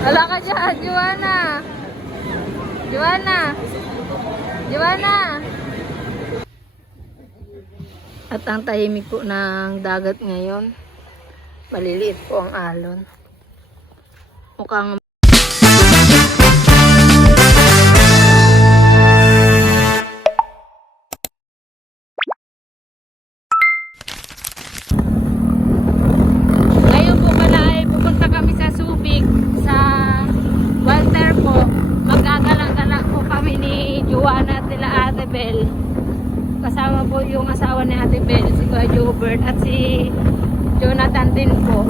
Wala ka dyan, Joanna. Joanna. Joanna. At ang tahimik po ng dagat ngayon. Maliliit po ang alon. Mukhang ngayon po pala ay pupunta kami sa Subic, sa Walter po. Magagala-gala po kami ni Joanna at nila Ate Bel. Kasama po yung asawa ni Ate Bel, si Kuya Jobert at si Jonathan din po.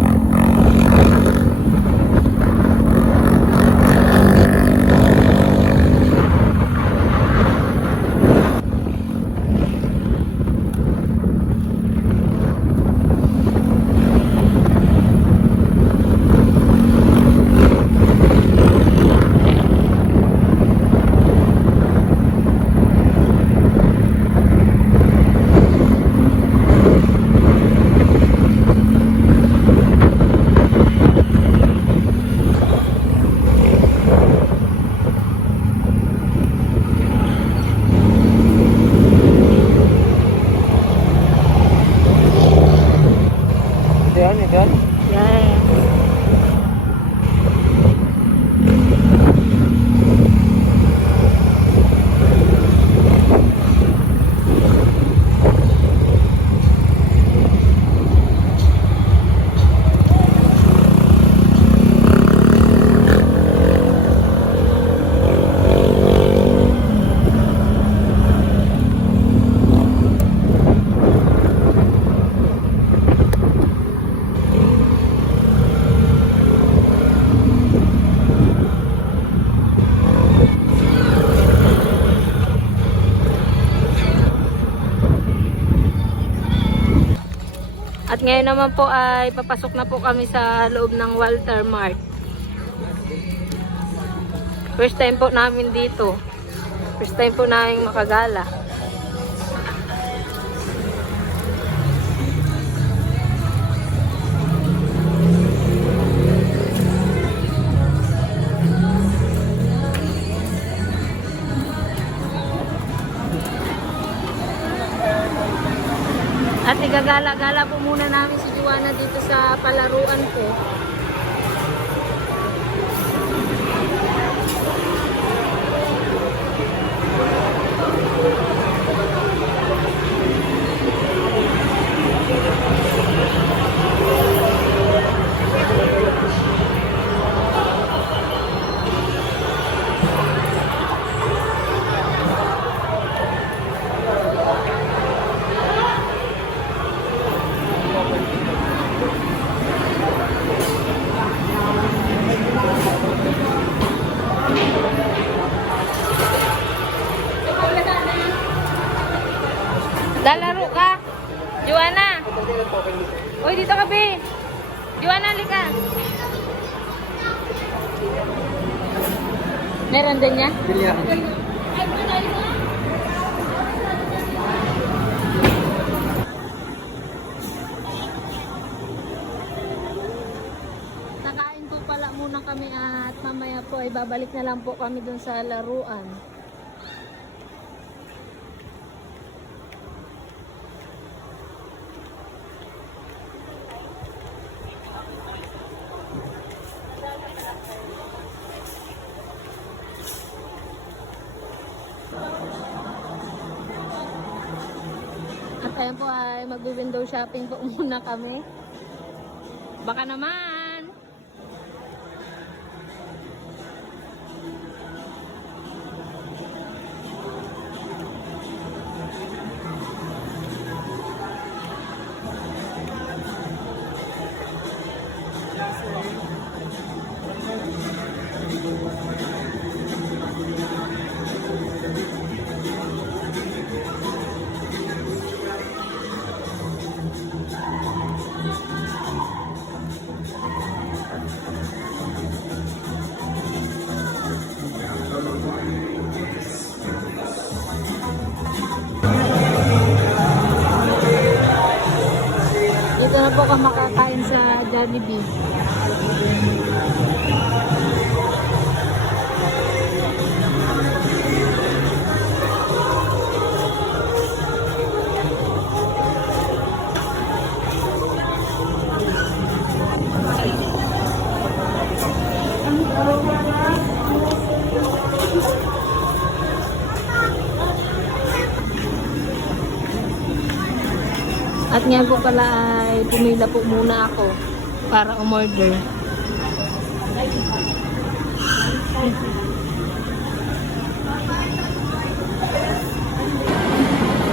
At ngayon naman po ay papasok na po kami sa loob ng Walter Mart. First time po namin dito. First time po namin makagala. At igagala-gala po muna namin si Joanna dito sa palaruan ko. Lalaro ka? Joanna? Uy, dito ka, be. Joanna, halika. Meron din yan? Nakain po pala muna kami at mamaya po ay babalik na lang po kami dun sa laruan. At ayan po ay mag-window shopping po muna kami. Baka naman! Dito na po ka makakain sa Jollibee. At nga po pala ay pumila po muna ako para umorder.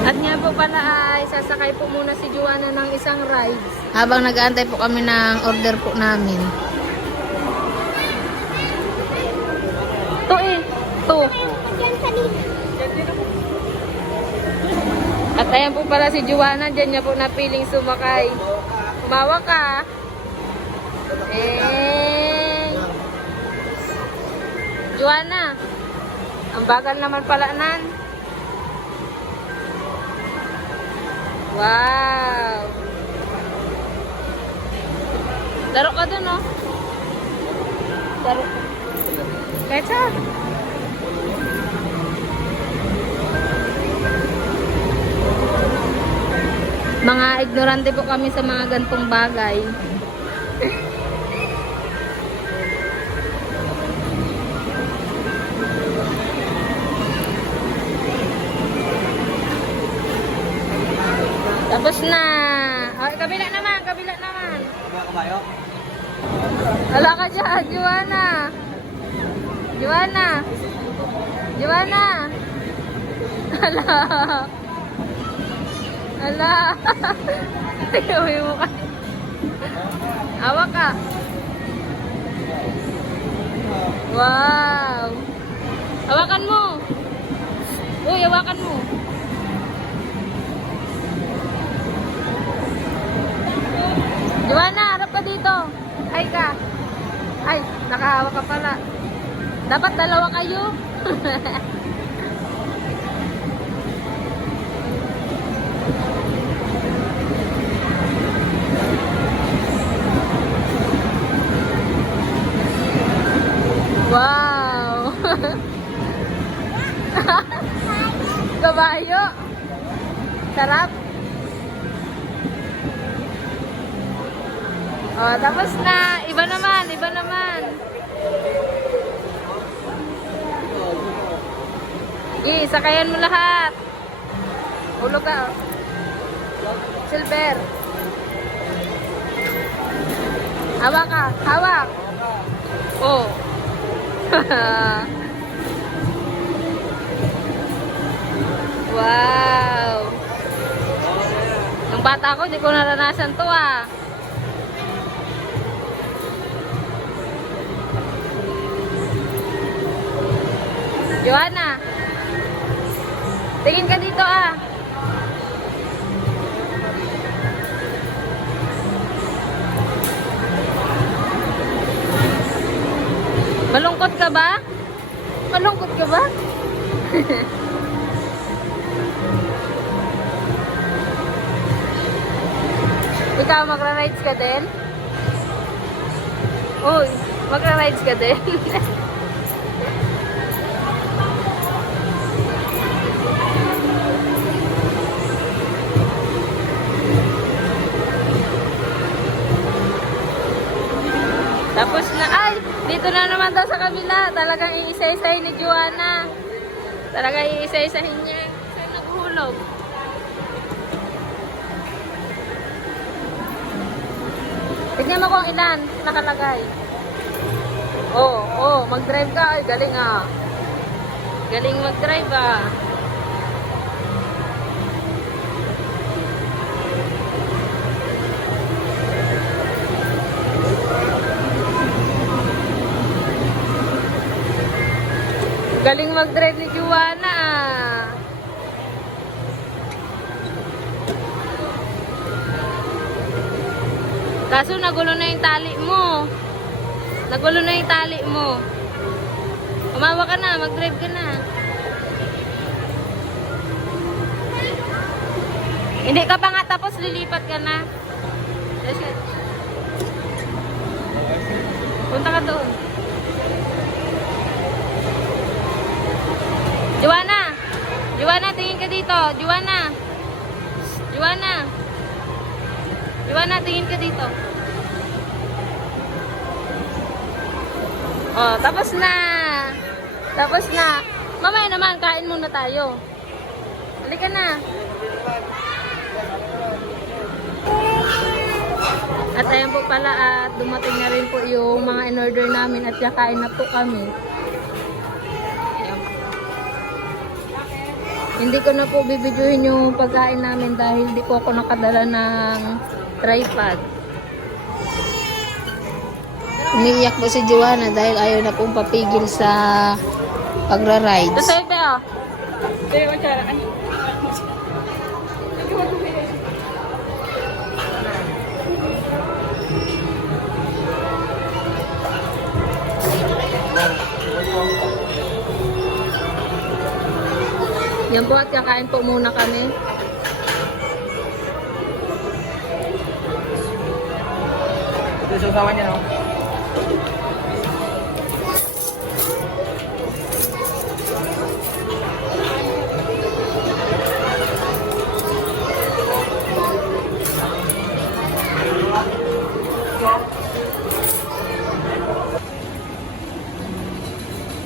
At nga po pala ay sasakay po muna si Joanna ng isang ride habang nag-aantay po kami ng order po namin. To. At ayan po pala si Joanna, dyan niya po napiling sumakay. Kumawa ka. Joanna, ang bagal naman pala nan. Wow. Laro ka dun, oh. Laro ka. Letsa. Mga ignorante po kami sa mga gantong bagay. Tapos na. Okay, kabila naman, kabila naman. Wala ka dyan, Joanna. Joanna. Joanna. Hala. Hala. Tingnan mo yung mukha. Awa ka. Wow. Hawakan mo. Uy, hawakan mo. Joanna, harap ka dito. Ay ka. Ay, nakahawak ka pala. Dapat dalawa kayo. Wow! Kabayo! Sarap! Oh, tapos na! Iba naman! Iba naman! Okay, sakayan mo lahat! Ulo ka! Silver! Hawak ka! Hawak! Oh! Wow! Nung bata ko, di ko naranasan to ah. Joanna, tingin ka dito ah. Malungkot ka ba? Malungkot ka ba? Ikaw, magra-rides ka din? Uy, magra-rides ka din? Tapos na, ay, dito na naman daw sa kabila. Talagang iisa-isahin ni Joanna. Talagang iisa-isahin niya. Kasi naghulog. Tignan mo kung ilan nakalagay. Oh, mag-drive ka. Ay, galing ah. Galing mag-drive ah. Galing mag-drive ni Joanna ah. Kaso nagulo na yung tali mo. Nagulo na yung tali mo. Umawa ka na, mag-drive ka na. Hindi ka pa nga tapos, lilipat ka na. Punta ka doon. Joanna! Joanna, tingin ka dito. Joanna! Joanna! Joanna, tingin ka dito. Oh, tapos na. Tapos na. Mamaya naman, kain muna tayo. Halika na. At ayan po pala at dumating na rin po yung mga in-order namin at kakain na po kami. Ayan. Hindi ko na po bibidyohin yung pagkain namin dahil hindi po ako nakadala ng tripod. Umiiyak po si Joanna dahil ayaw na pong papigil sa pagra-rides. Ito sa'yo, Beo. Beo, masyara ka. Yan po at kakain po muna kami. Ito yung susawan niya, no?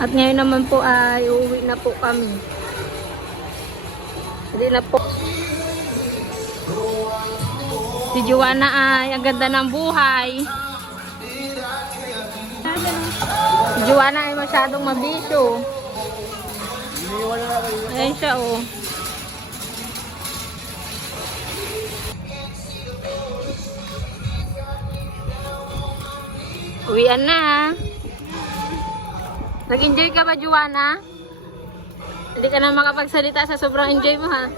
At ngayon naman po ay uuwi na po kami. Hindi na po. Si Joanna ay ang ganda ng buhay. Si Joanna ay masyadong mabisyo. Ayan siya oh. Uwian na ha. Nag-enjoy ka ba, Joanna? Hindi ka na makapagsalita sa sobrang enjoy mo ha.